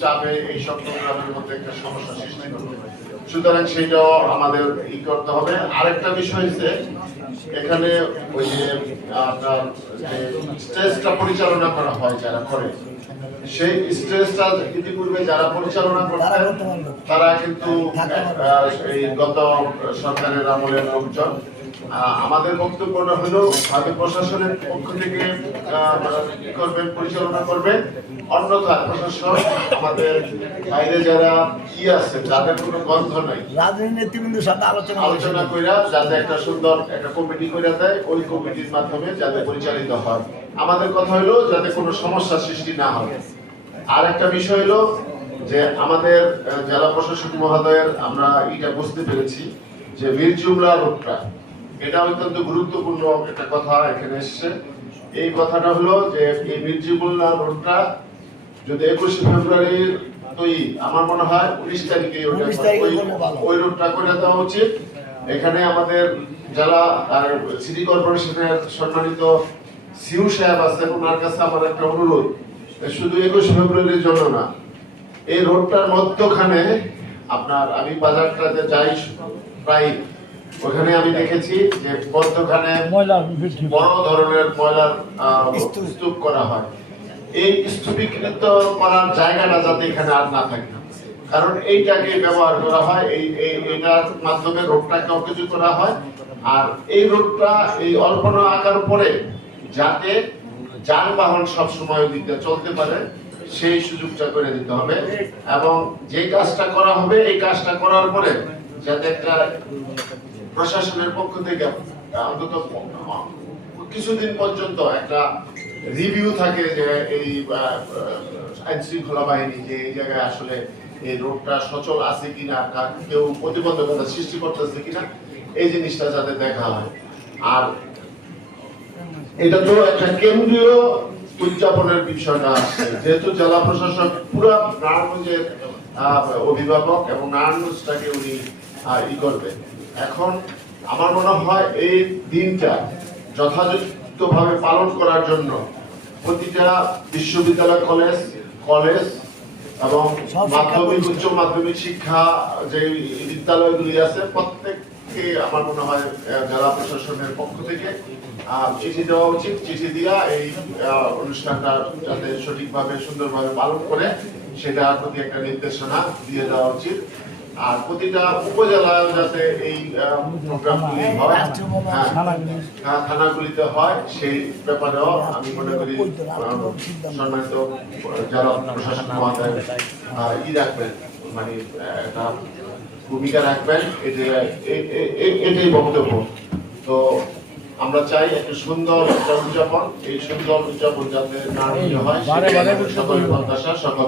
চাপে এইসব প্রোগ্রামের মধ্যে একটা সমস্যা সৃষ্টি করবে। সুতরাং সেটাও আমাদের করতে হবে। আরেকটা বিষয় হচ্ছে এখানে ওই যে আপনার যে স্টেজটা পরিচালনা করা হয় যারা করে, সেই স্টেজটা ইতিপূর্বে যারা পরিচালনা করতেন তারা কিন্তু এই গত সরকারের আমলের লোকজন। আমাদের বক্তব্য হলো ভাবে প্রশাসনের পক্ষ থেকে করবেন, পরিচালনা করবে, অন্যথায় প্রশাসন আমাদের বাইরে যারা কি আছে যাদের কোনো গন্ধ নাই রাজনীতিবিন্দুর সাথে আলোচনা কইরা যাতে একটা সুন্দর একটা কমিটি করে দেয়, ওই কমিটির মাধ্যমে যাতে পরিচালিত হয়। আমাদের কথা হলো যাতে কোনো সমস্যা সৃষ্টি না হয়। আর একটা বিষয় হলো যে আমাদের জেলা প্রশাসক মহোদয়ের আমরা এটা বুঝতে পেরেছি যে মীর জুমলা রোডটা এটা অত্যন্ত গুরুত্বপূর্ণ একটা কথা এখানে এসছে। এই কথাটা হলো যে এই মীর জুমলা রোডটা যদি 21 ফেব্রুয়ারির আমার মনে হয় 19 তারিখে ওই রোডটা করে দেওয়া উচিত। এখানে আমাদের জেলা আর সিটি কর্পোরেশনের সম্মানিত সিউ সাহেব আছেন, ওনার কাছে আমার একটা অনুরোধ, শুধু 21 ফেব্রুয়ারির জন্য না, এই রোডটার মধ্যখানে আপনার আমি বাজারটাতে যাই প্রায়, ওখানে আমি দেখেছি যে মধ্যখানে বড় ধরনের ময়লার স্তূপ করা হয়। এই স্তূপীকৃত করার জায়গাটা যাতে এখানে আর না থাকে, কারণ এইটাকে ব্যবহার করা হয়, এটার মাধ্যমে রোডটাকে কিছু করা হয়। আর এই রোডটা এই অল্পনা আকার পরে যাতে যানবাহন সবসময় দিতে চলতে পারে সেই সুযোগটা করে দিতে হবে। এবং যে কাজটা করা হবে এই কাজটা করার পরে যাতে একটা প্রশাসনের পক্ষ থেকে অন্তত কিছুদিন পর্যন্ত একটা রিভিউ থাকে যে এই আইন শৃঙ্খলা বাহিনী যে এই জায়গায় আসলে এই রোডটা সচল আছে কিনা, কেউ প্রতিবন্ধকতা সৃষ্টি করতেছে কিনা, এই জিনিসটা যাতে দেখা হয়। আর এটা তো একটা কেন্দ্রীয় উদযাপনের বিষয়টা আছে, যেহেতু জেলা প্রশাসক পুরো নারায়ণগঞ্জের অভিভাবক এবং নারায়ণগঞ্জটাকে উনি করবেন। এখন আমার মনে হয় এই দিনটা যথাযথভাবে পালন করার জন্য প্রতিটা বিশ্ববিদ্যালয়, কলেজ এবং মাধ্যমিক উচ্চ মাধ্যমিক শিক্ষা যে বিদ্যালয়গুলি আছে প্রত্যেককে আমার মনে হয় জেলা প্রশাসনের পক্ষ থেকে চিঠি দেওয়া উচিত। চিঠি দিয়া এই অনুষ্ঠানটা যাতে সঠিকভাবে সুন্দরভাবে পালন করে সেটার প্রতি একটা নির্দেশনা দিয়ে দেওয়া উচিত। আর প্রতিটা উপজেলায় যাতে এই প্রোগ্রামগুলি হয়, থানাগুলিতে হয়, সেই ব্যাপারেও আমি মনে করি সম্মানিত জেলা প্রশাসক মহোদয় রাখবেন, মানে একটা ভূমিকা রাখবেন, এটাই বক্তব্য। তো আমরা চাই একটা সুন্দর উদযাপন, এই সুন্দর উদযাপন যাতে না হয় সকল প্রত্যাশা সকল